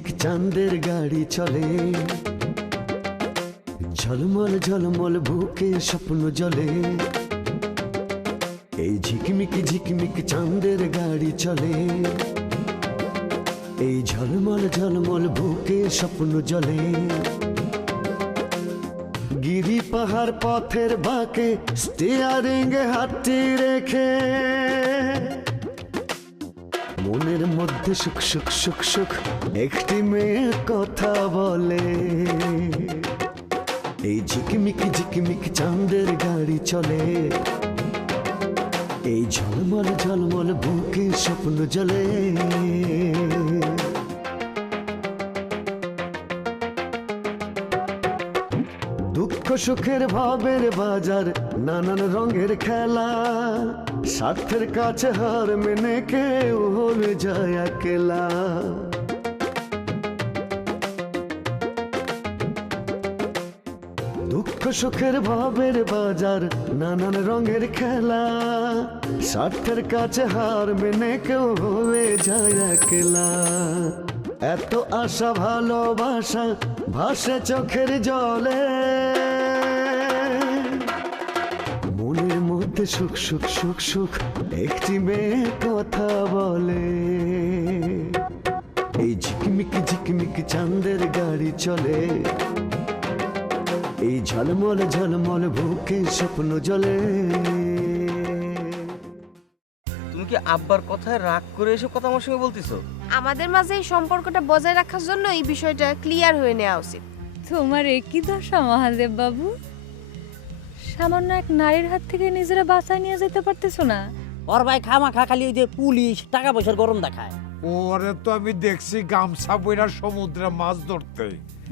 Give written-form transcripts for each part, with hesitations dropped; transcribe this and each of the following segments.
ঝিকমিক চাঁদের গাড়ি চলে, ঝলমল ঝলমল বুকে স্বপ্ন জলে। এই ঝিকমিক ঝিকমিক চাঁদের গাড়ি চলে, এই ঝলমল ঝলমল বুকে স্বপ্ন জলে। গিরি পাহাড় পথের বাঁকে স্টিয়ারিং হাতটি রেখে মনের মধ্যে সুখ সুখ সুখ সুখ একটি মেয়ে কথা বলে। এই ঝিকমিক ঝিকমিক চাঁদের গাড়ি চলে, এই ঝলমল ঝলমল বুকে স্বপ্ন জলে। দুঃখ সুখের ভাবের বাজার, নানান রঙের খেলা, স্বার্থের কাছে হার মেনে কেউ হয়ে যায় একলা। দুঃখ সুখের ভাবের বাজার, নানান রঙের খেলা, স্বার্থের কাছে হার মেনে কেউ হয়ে যায় একলা। এত আশা ভালোবাসা ভাসে চোখের জলে, মনের মধ্যে সুখ সুখ সুখ সুখ একটি মেয়ে কথা বলে। এই ঝিকমিক ঝিকমিক চাঁদের গাড়ি চলে, এই ঝলমল ঝলমল বুকে স্বপ্ন জলে। তুমি কি আব্বার কথায় রাগ করে এসব কথা আমার সঙ্গে বলতেছো? আমাদের মাঝে এই সম্পর্কটা বজায় রাখার জন্য এই বিষয়টা ক্লিয়ার হয়ে নেওয়া উচিত। তোমার একই দশা মহাদেব বাবু, সামান্য এক নারীর হাত থেকে নিজেরা বাঁচায় নিয়ে যেতে পারতেছো না? ওর ভাই খামাখা খালি ওই যে পুলিশ টাকা পয়সার গরম দেখায়। ওরে তো আমি দেখছি গামছা বইরা সমুদ্রে মাছ ধরতে।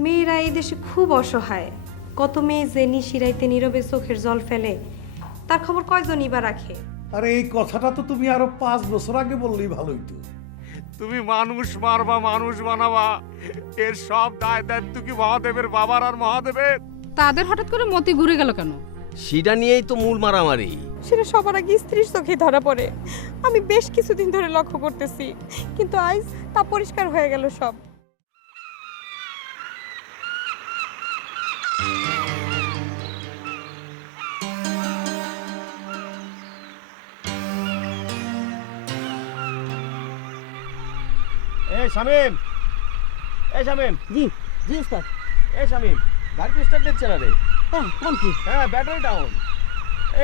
মেয়েরা এই দেশে খুব অসহায়। কত মেয়ে যে নিশিরাইতে নীরবে চোখের জল ফেলে, তার খবর কয়জনই বা রাখে? আরে এই কথাটা তো তুমি আরো 5 বছর আগে বললেই ভালো হইতো। তুমি মানুষ মারবা, মানুষ বানাবা, এর সব দায় দায়িত্ব কি মহাদেবের বাবার আর মহাদেবের? তাদের হঠাৎ করে মতি ঘুরে গেল কেন? সেটা নিয়েই তো মূল মারামারি। সেটা সবার আগে স্ত্রীর চোখে ধরা পড়ে। আমি বেশ কিছুদিন ধরে লক্ষ্য করতেছি, কিন্তু আজ তা পরিষ্কার হয়ে গেল সব। এই শামিম, এই শামিম। জি জি উস্তাদ। এই শামিম, গাড়ি তো স্টার্ট দিচ্ছে না রে। হ্যাঁ কোন কি? হ্যাঁ, ব্যাটারি ডাউন।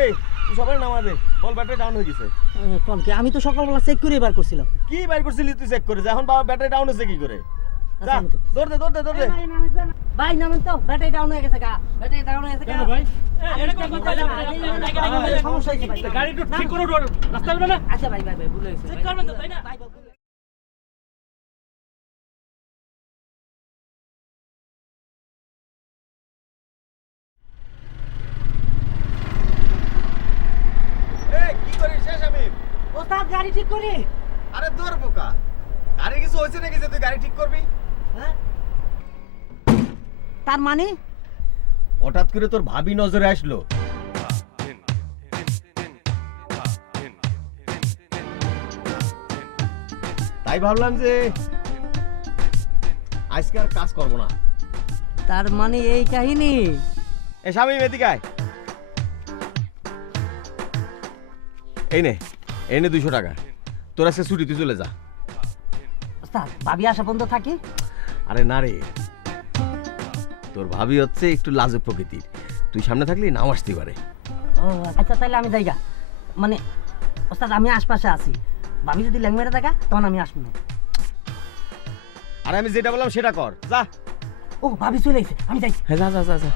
এই তুই সবাই নামা দে, বল ব্যাটারি ডাউন হয়ে গেছে। কোন কি? আমি তো সকালবেলা চেক করে বার করছিলাম। কি বাইর করছিলি তুই চেক করে? এখন বাবা ব্যাটারি ডাউন হয়েছে কি করে? যা, দৌড় দে দৌড় দে দৌড় দে। ভাই নামেন তো, ব্যাটারি ডাউন হয়ে গেছে। ব্যাটারি ডাউন হয়ে গেছে কেন ভাই? সমস্যা হয়েছে ভাই। গাড়ি একটু ঠিক করে রাস্তায় বেরো না। আচ্ছা ভাই ভাই ভাই ভুল হয়েছে। চেক করবেন তো তাই না? ভাই কি করিস রে শামিম? ওস্তাদ গাড়ি ঠিক করি। আরে দৌড় বোকা, গাড়ি কিছু হয়েছে নাকি যে তুই গাড়ি ঠিক করবি? হ্যাঁ, তার মানে হঠাৎ করে তোর ভাবি নজরে আসলো, তাই ভাবলাম যে আজকে আর কাজ করবো না। তার মানে এই কাহিনী। এ শামিম এদিকে আয়। এই নে, এই নে 200 টাকা। তোর আজকে ছুটি, তুই চলে যা। ওস্তাদ ভাবি আসা বন্ধ থাকি? আরে না রে, তোর ভাবি হচ্ছে একটু লাজুক প্রকৃতির, তুই সামনে থাকলে নাও আসতে পারে। ও আচ্ছা, তাহলে আমি যাইগা। মানে ওস্তাদ আমি আশপাশে আছি, ভাবি যদি ল্যাং মেরে থাকা তখন আমি আসবো না। আরে আমি যেটা বললাম সেটা কর, যা। ও ভাবি চলে এসে, আমি যাই। হ্যাঁ যা যা যা যা।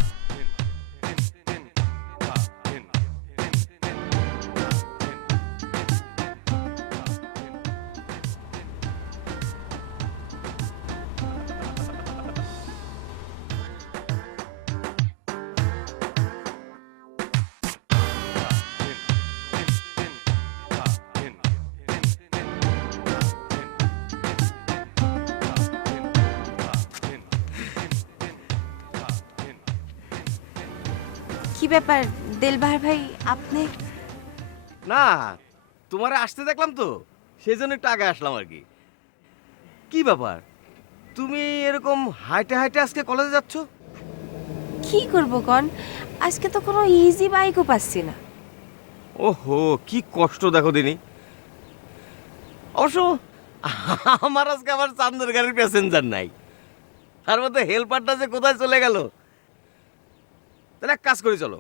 কি ব্যাপার দিলবাহার ভাই, আপনি? না, তোমারে আসতে দেখলাম তো, সেই জন্য একটু আগে আসলাম আর কি। কি ব্যাপার, তুমি এরকম হাইটে হাইটে আজকে কলেজে যাচ্ছ? কি করব কন, আজকে তো কোনো ইজি বাইকও পাচ্ছি না। ওহো, কি কষ্ট দেখো দিনি। অবশ্য আমার আজকে আবার চান্দের গাড়ির প্যাসেঞ্জার নাই, তার মধ্যে হেল্পারটা যে কোথায় চলে গেল। তাহলে এক কাজ করি, চলো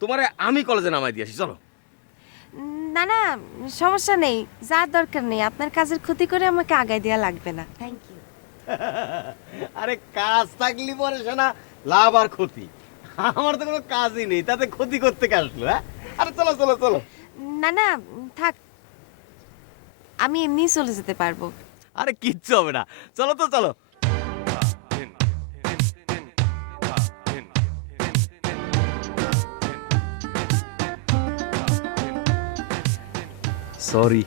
তোমারে আমি কলেজে নামাই দিয়ে আসি, চলো। না না, সমস্যা নেই, যার দরকার নেই। আপনার কাজের ক্ষতি করে আমাকে আগায় দেওয়া লাগবে না, থ্যাংক ইউ। আরে কাজ থাকলে পরে শোনা লাভ আর ক্ষতি, আমার তো কোনো কাজই নেই, তাতে ক্ষতি করতে কে আসলো? হ্যাঁ, আরে চলো চলো চলো। না না, থাক, আমি এমনি চলে যেতে পারবো। আরে কিচ্ছু হবে না, চলো তো চলো। সরি।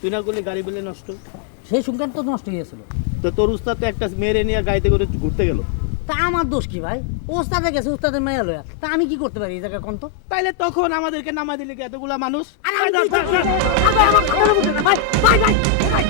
তুই না করলি গাড়ি বলে নষ্ট, সেই সংখ্যান তো নষ্ট হয়ে গেছিল। তো তোর উস্তাদ তো একটা মেরে নিয়ে গাড়িতে করে ঘুরতে গেল। তা আমার দোষ কি ভাই? ওস্তাদে গেছে, ওস্তাদের মেয়ে লয়া। তা আমি কি করতে পারি এই জায়গায় কোন তো? তাইলে তখন আমাদেরকে নামাই দিলি কি এতগুলা মানুষ? আরে আমি কি করতে পারি? আরে আমার কথা বলতে না ভাই, ভাই ভাই ভাই।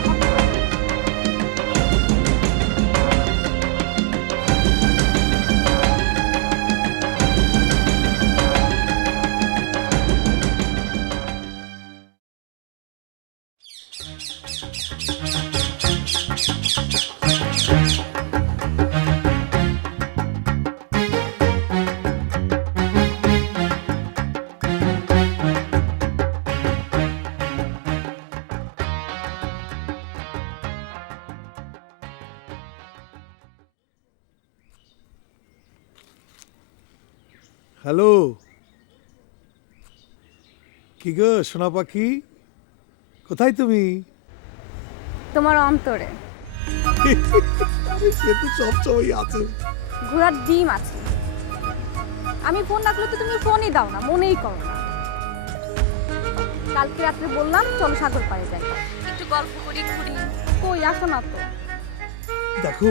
হ্যালো, কি গো সোনা পাখি, কোথায় তুমি? তোমার অন্তরে সে তো সবসময় আছে। ঘোড়ার ডিম আছে। আমি ফোন রাখলে তো তুমি ফোনই দাও না, মনেই করো না। কালকে রাত্রে বললাম চলো সাগর পাড়ে যাই, একটু গল্প করি ঘুরি, কই আসো না তো। দেখো,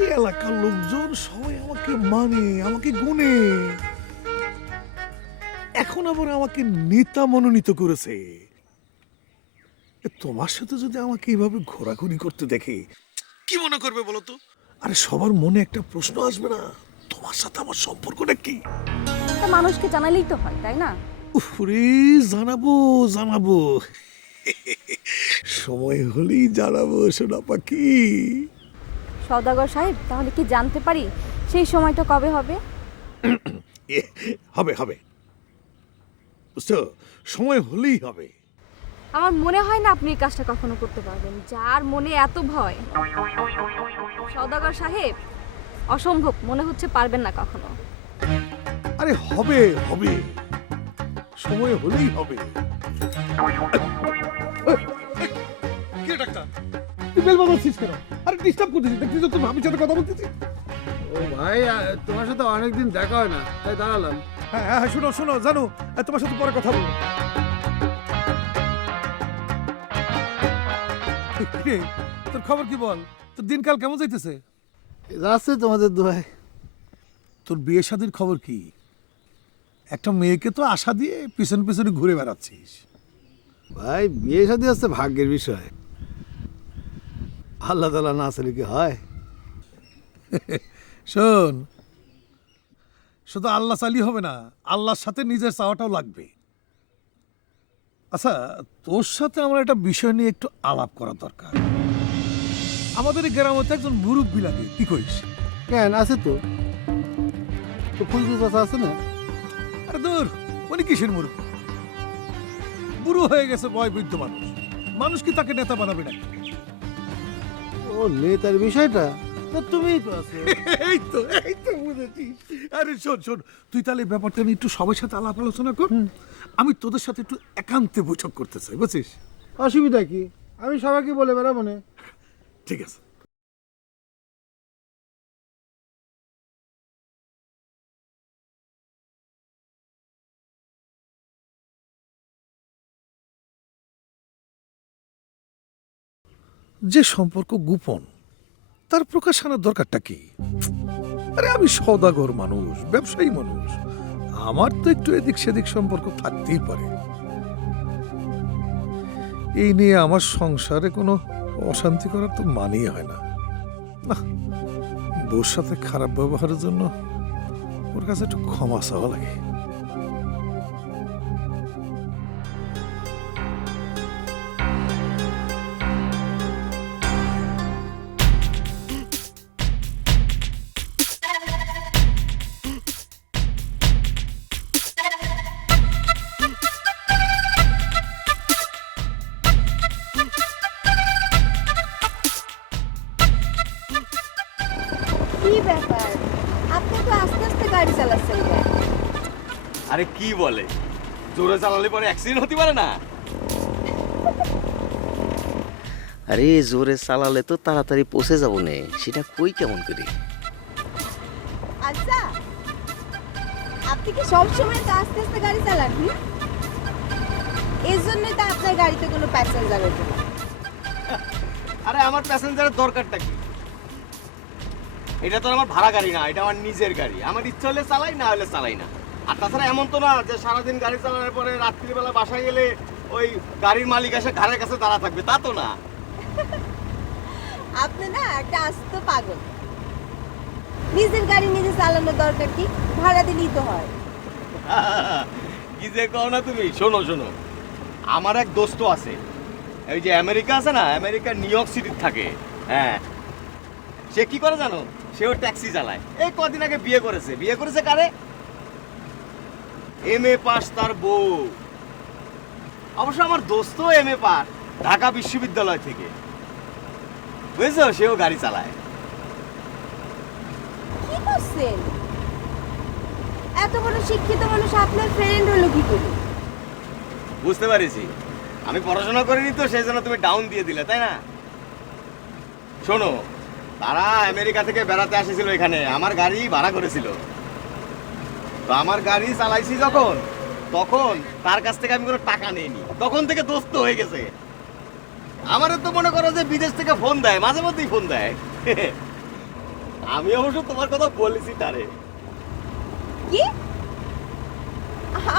এই এলাকার লোকজন সবাই আমাকে মানে, আমাকে গুনে, এখন আবার আমাকে নেতা মনোনীত করেছে। তোমার সাথে যদি আমাকে এইভাবে ঘোরাঘুরি করতে দেখে কি মনে করবে বলো তো? আরে সবার মনে একটা প্রশ্ন আসবে না, তোমার সাথে আমার সম্পর্কটা কি? তা মানুষকে জানালেই তো হয়, তাই না? উফরে, জানাবো জানাবো, সময় হলেই জানাবো সোনা পাখি। সওদাগর সাহেব, তাহলে কি জানতে পারি সেই সময়টা কবে হবে? হবে হবে, বুঝছো, সময় হলেই হবে। আমার মনে হয় না আপনি এই কাজটা কখনো করতে পারবেন, যার মনে এত ভয়। সওদাগর সাহেব, অসম্ভব মনে হচ্ছে, পারবেন না কখনো। আরে হবে হবে, সময় হলেই হবে। কে ডাক্তার, তুই বেল বাজাচ্ছিস কেন? আরে ডিস্টার্ব করতেছিস, দেখছিস তো ভাবির সাথে কথা বলতেছি। ও ভাই, তোমার সাথে অনেকদিন দেখা হয় না, তাই দাঁড়ালাম। হ্যাঁ হ্যাঁ, শোনো শোনো, জানো তোমার সাথে পরে কথা বলবো। কিরে, তোর খবর কি বল? তোর দিনকাল কেমন যাইতেছে? যাচ্ছে তোমাদের দোয়ায়। তোর বিয়ে শাদীর খবর কি? একটা মেয়েকে তো আশা দিয়ে পিছন পিছনে ঘুরে বেড়াচ্ছিস। ভাই, বিয়ে শাদী হচ্ছে ভাগ্যের বিষয়, আল্লাহ তাআলা না আসলে কি হয়? শোন, শুধু আল্লাহ চালি হবে না, আল্লাহর সাথে নিজের চাওয়াটাও লাগবে। আচ্ছা, তোর সাথে আমার একটা বিষয় নিয়ে একটু আলাপ করা দরকার। আমাদের এই গ্রামে তো একজন মুরব্বী লাগে, কি কইস? কেন, আছে তো, তো ফুলকু চাচা আছে না? আরে দূর, উনি কিসের মুরব্বী? বুড়ো হয়ে গেছে, বয় বৃদ্ধ মানুষ, মানুষ কি তাকে নেতা বানাবে নাকি? ও নেতার বিষয়টা তো তুমিই তো আছে। এই তো বুঝেছিস। আরে শোন শোন, তুই তাহলে এই ব্যাপারটা নিয়ে একটু সবার সাথে আলাপ আলোচনা কর। আমি তোদের সাথে একটু একান্তে বৈঠক করতে চাই, বুঝছিস? অসুবিধা কি, আমি সবাইকে বলে বেড়াবো না। ঠিক আছে। যে সম্পর্ক গোপন তার প্রকাশ আনার দরকারটা কি? আরে আমি সওদাগর মানুষ, ব্যবসায়ী মানুষ, আমার তো একটু এদিক সেদিক সম্পর্ক থাকতেই পারে। এই নিয়ে আমার সংসারে কোনো অশান্তি করার তো মানেই হয় না। না, বউর সাথে খারাপ ব্যবহারের জন্য ওর কাছে একটু ক্ষমা চাওয়া লাগে। কি ব্যাপার, আপনি তো আস্তে আস্তে গাড়ি চালাচ্ছেন কেন? আরে কি বলে, জোরে চালালে পরে অ্যাক্সিডেন্ট হতে পারে না? আরে জোরে চালালে তো তাড়াতাড়ি পৌঁছে যাবো নে, সেটা কই কেমন করি? আচ্ছা, আপনি কি সবসময় তো আস্তে আস্তে গাড়ি চালান? এই জন্যই তো আপনার গাড়িতে কোনো প্যাসেঞ্জার হতো না। আরে আমার প্যাসেঞ্জারের দরকারটা কি? এটা তো আমার ভাড়া গাড়ি না, এটা আমার নিজের গাড়ি। আমার ইচ্ছা হলে চালাই, না হলে চালাই না। আর তাছাড়া এমন তো না যে সারাদিন গাড়ি চালানোর পরে রাত্রিবেলা বাসায় গেলে ওই গাড়ির মালিক এসে ঘাড়ের কাছে দাঁড়া থাকবে, তা তো না। আপনি না একটা আস্ত পাগল। নিজের গাড়ি নিজে চালানোর দরকার কি? ভাড়া দিলেই তো হয়। কি যে কও না তুমি। শোনো শোনো, আমার এক দোস্ত আছে, এই যে আমেরিকা আছে না, আমেরিকা নিউ ইয়র্ক সিটি থাকে। হ্যাঁ, সে কি করে জানো? সেও ট্যাক্সি চালায়। এই কদিন আগে বিয়ে করেছে। বিয়ে করেছে কারে? এমএ পাস তার বউ। অবশ্য আমার দোস্ত এমএ পাস, ঢাকা বিশ্ববিদ্যালয় থেকে। বুঝছো, সেও গাড়ি চালায়। কি করছেন? এত বড় শিক্ষিত মানুষ আপনার ফ্রেন্ড হলো কি করে? বুঝতে পারিছি, আমি পড়াশোনা করিনি তো, সেই জন্য তুমি ডাউন দিয়ে দিলে, তাই না? শোনো, তারা আমেরিকা থেকে বেড়াতে আসেছিল এখানে, আমার গাড়ি ভাড়া করেছিল। তো আমার গাড়ি চালাইছি যখন, তখন তার কাছ থেকে আমি কোনো টাকা নেইনি। তখন থেকে দোস্ত হয়ে গেছে। আমারও তো মনে করো যে বিদেশ থেকে ফোন দেয়, মাঝে মধ্যেই ফোন দেয়। আমি অবশ্য তোমার কথা বলেছি তারে। কি?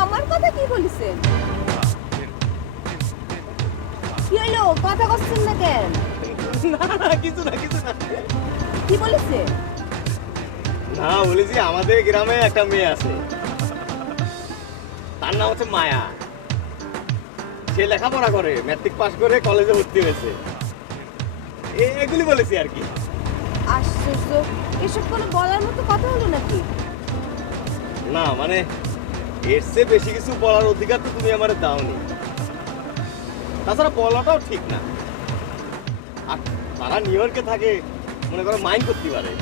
আমার কথা কি বলেছেন? কি হলো, কথা বলছেন না কেন? না না, কিছু না কিছু না। কি বলেছে? না, বলেছি আমাদের গ্রামে একটা মেয়ে আছে, তার নাম হচ্ছে মায়া। সে লেখাপড়া করে, ম্যাট্রিক পাস করে কলেজে ভর্তি হয়েছে। এগুলি বলেছি আর কি। আশ্চর্য, এসব কোনো বলার মতো কথা হলো নাকি? না মানে, এর চেয়ে বেশি কিছু বলার অধিকার তো তুমি আমার দাওনি। তাছাড়া বলাটাও ঠিক না। আর তারা নিউ ইয়র্কে থাকে, মনে করো মাইন্ড করতে পারে।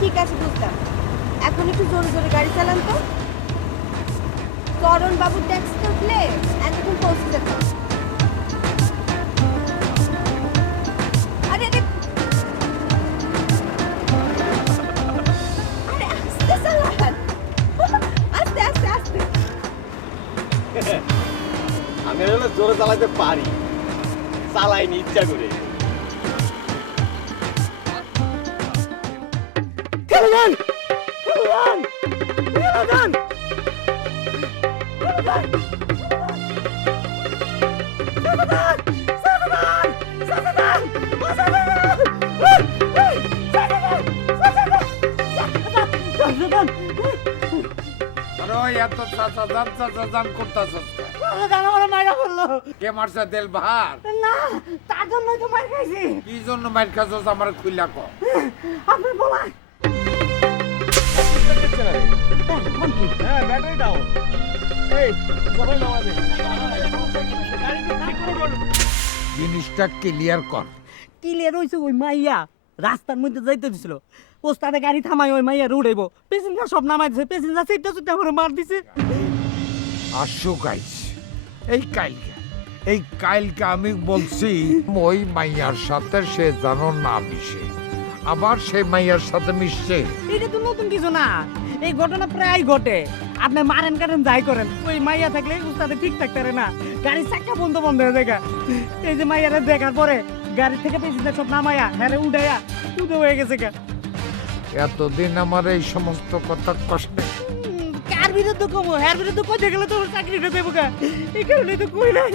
ঠিক আছে, বুঝলাম। এখন একটু জোরে জোরে গাড়ি চালান তো। করণ বাবুর ট্যাক্সি উঠলে এতক্ষণ পৌঁছে যেত। আরে আরে আরে, আস্তে চালান, আস্তে আস্তে আস্তে। আমি আসলে জোরে চালাতে পারি, চালাইনি ইচ্ছা করে। এত চাচা জান করতেছ? মারা বললো কে মারছে? দেল বাহার? না, তার জন্যই তো মার খাইছি। কি জন্য মার খাচ্ছ আমার খুইলা ক? আপনি বলান। হ্যাঁ, ব্যাটারি ডাউন। এই সবাই নামাবে। জিনিসটা ক্লিয়ার কর। ক্লিয়ার হয়েছে, ওই মাইয়া রাস্তার মধ্যে যাইতে দিছিল। ওস্তাদে গাড়ি থামাই ওই মাইয়া উড়াইবো, প্যাসেঞ্জার সব নামাই দিছে। প্যাসেঞ্জার সিটটা সুটটা করে মার দিছে। আসো গাইস, এই কাইলকে আমি বলছি ওই মাইয়ার সাথে সে যেন না মিশে, আবার সেই মাইয়ার সাথে মিশছে। এটা তো নতুন কিছু না, এই ঘটনা প্রায় ঘটে। আপনি মারেন কারেন যাই করেন ওই মাইয়া থাকলে উস্তাদে ঠিক থাকতে পারে না গাড়ির চাক্কা বন্ধ বন্ধ হয়ে যায় এই যে মাইয়ারা দেখার পরে গাড়ি থেকে পেছনে সব নামায়া হ্যাঁ উঠাইয়া উদে হয়ে গেছে গা এতদিন আমার এই সমস্ত কথা কষ্টে কার বিরুদ্ধে কমো হ্যার বিরুদ্ধে কইতে গেলে তো চাকরিটা দেবো গা এই কারণে তো কই নাই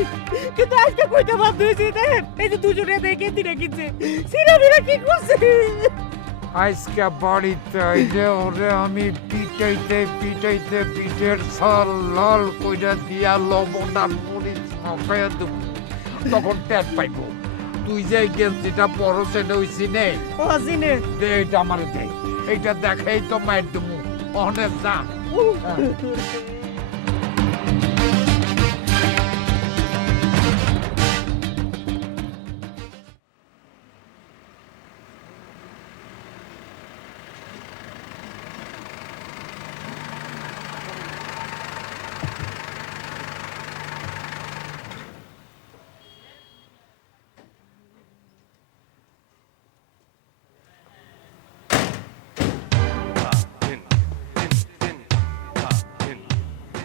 কিন্তু আজকে কইতে বাধ্য হয়েছি দেখেন এই যে দুজনে দেখে দিনে কিনছে সিরা বিরা কি করছে আজকে বাড়িতে আইলে ওরে আমি পিটাইতে পিটাইতে পিঠের সল লাল কইরা দিয়া লবণ আর মরিচ মাখাইয়া দেবো তখন টের পাইব তুই যে গেঞ্জিটা পরো সেটা ওই সিনে ও সিনে দে এইটা আমার দে এইটা দেখাই তো মায়ের দেবো অনেক যা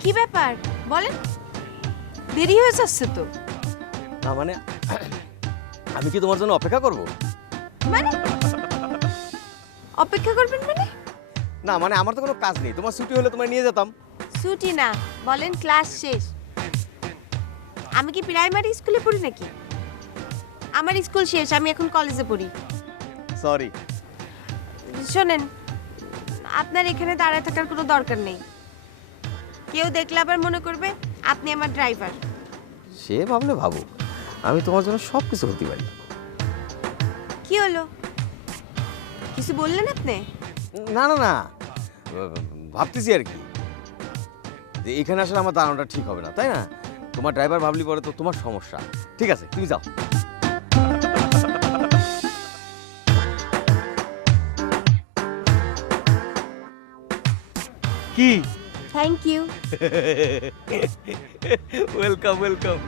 কি ব্যাপার বলেন, দেরি হয়ে যাচ্ছে তো। না মানে আমি কি তোমার জন্য অপেক্ষা করব? মানে অপেক্ষা করবেন মানে? না মানে আমার তো কোনো কাজ নেই, তোমার ছুটি হলে তোমায় নিয়ে যেতাম। ছুটি না, বলেন ক্লাস শেষ। আমি কি প্রাইমারি স্কুলে পড়ি নাকি? আমার স্কুল শেষ, আমি এখন কলেজে পড়ি। সরি। শোনেন, আপনার এখানে দাঁড়ায় থাকার কোনো দরকার নেই। কেউ দেখলে আবার মনে করবে আপনি আমার ড্রাইভার। সে ভাবলে ভাবুক, আমি তোমার জন্য সব কিছু হতে পারি। কি হলো, কিছু বললেন আপনি? না না না, ভাবতেছি আর কি যে এখানে আসলে আমার দাঁড়ানোটা ঠিক হবে না, তাই না? তোমার ড্রাইভার ভাবলি পরে তো তোমার সমস্যা। ঠিক আছে, তুমি যাও। কি? Thank you. Welcome welcome.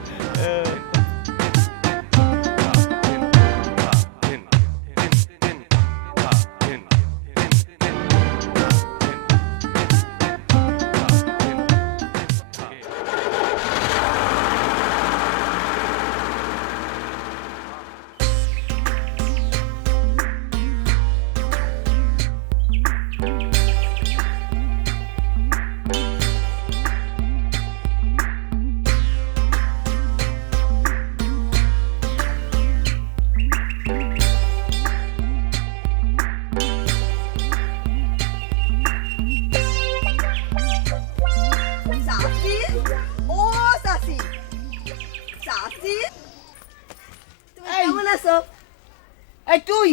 এই তুই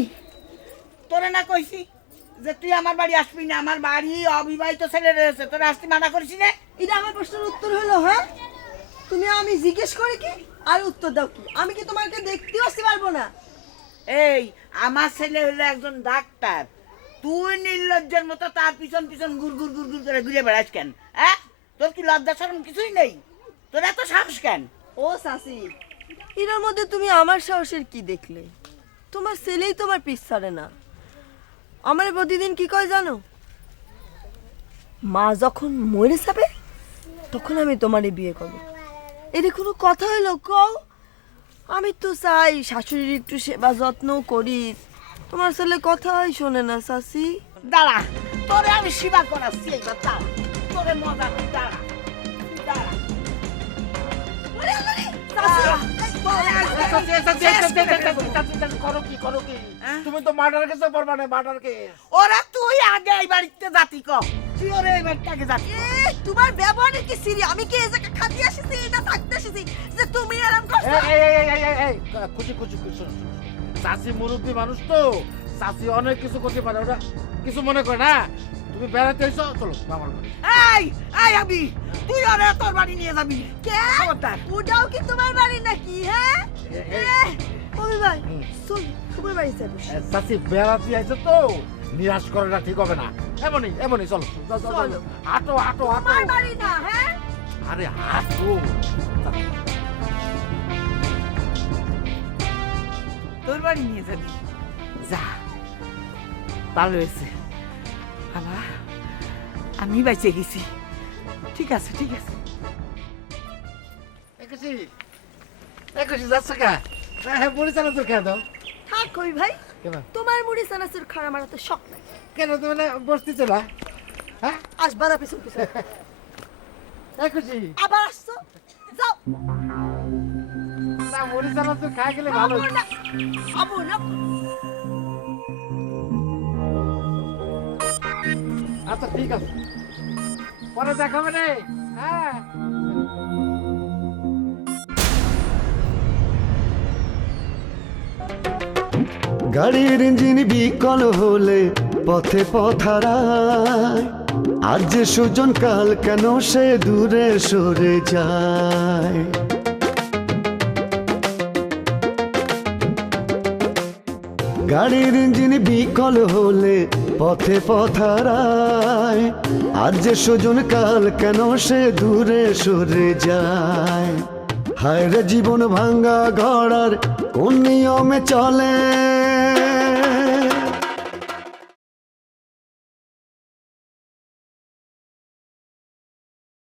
তোরে না কইছি যে তুই আমার বাড়ি আসবি না, আমার বাড়ি অবিবাহিত ছেলে রয়েছে, তোরা আসতে মানা করিস না? এটা আমার প্রশ্নের উত্তর হলো হ্যাঁ? তুমি আমি জিজ্ঞেস করি কি আর উত্তর দাও কি? আমি কি তোমাকে দেখতেও আসতে পারবো না? এই আমার ছেলে হলো একজন ডাক্তার, তুই নির্লজ্জের মতো তার পিছন পিছন গুড় গুড় গুড় গুড় করে ঘুরে বেড়াস কেন? হ্যাঁ, তোর কি লজ্জা শরম কিছুই নেই? তোর এত সাহস কেন? ও শাসি, এর মধ্যে তুমি আমার সাহসের কি দেখলে? তোমার ছেলেই তোমার পিছ ছাড়ে না। আমার প্রতিদিন কি কয় জানো? মা যখন মরে যাবে তখন আমি তোমারে বিয়ে করবো। এটা কোনো কথা হলো কও? আমি তো চাই শাশুড়ির একটু সেবা যত্ন করি, তোমার ছেলে কথাই শোনে না শাসি। দাঁড়া, তোরে আমি সেবা করাচ্ছি, এইবার দাঁড়া, তোরে মজা নেই, দাঁড়া দাঁড়া। তুমি তো মার্ডার কেসে পড়বা না, মার্ডার কেস। ওরা তুই আগে এই বাড়িতে জাতি কম, তুই ওরে এই বাড়িতে আগে জাতি। তোমার ব্যবহারের কি সিরি? আমি কি এই জায়গা খাতি আসিছি, এটা থাকতে আসিছি যে তুমি আরাম করছো? খুশি খুশি খুশি। চাষি মুরব্বী মানুষ তো, চাষি অনেক কিছু করতে পারে, ওরা কিছু মনে করে না। তুমি বেড়াতে এসো, চলো আমার ঘরে। এই এই আমি তুই ওরে তোর বাড়ি নিয়ে যাবি কে? খবরদার। ওটাও কি তোমার বাড়ি নাকি? হ্যাঁ কবি ভাই চল তোমার বাড়ি যাবো। চাষি বেড়াতে আসে তো, নিরাশ করাটা ঠিক হবে না। এমনই এমনই, চলো চলো, হাঁটো হাঁটো হাঁটো। তোমার বাড়ি না, হ্যাঁ? আরে হাঁটো। তোর বাড়ি নিয়ে যাবি, যা, ভালো হয়েছে বাবা, আমি বেঁচে গেছি। ঠিক আছে ঠিক আছে। একুশি যাচ্ছে কা? হ্যাঁ মুড়ি চানাচুর খেয়ে দাও। থাক কই ভাই, কেন তোমার মুড়ি চানাচুর খাওয়ার আমার তো শখ নাই। কেন তুমি না বসতেছো না? হ্যাঁ আসবা না পিছন পিছন। একুশি আবার আসছো, যাও। না মুড়ি চানাচুর খাই গেলে ভালো। আবু না, আবু না। আচ্ছা ঠিক আছে, পরে দেখাবে রে। হ্যাঁ গাড়ির ইঞ্জিন বিকল হলে পথে পথারায়, আজ যে সুজন কাল কেন সে দূরে সরে যায়। গাড়ির ইঞ্জিন বিকল হলে পথে পথারায়, আজ যে সুজন কাল কেন সে দূরে সরে যায়। হায় রে জীবন ভাঙ্গা গড়ার কোন নিয়মে চলে,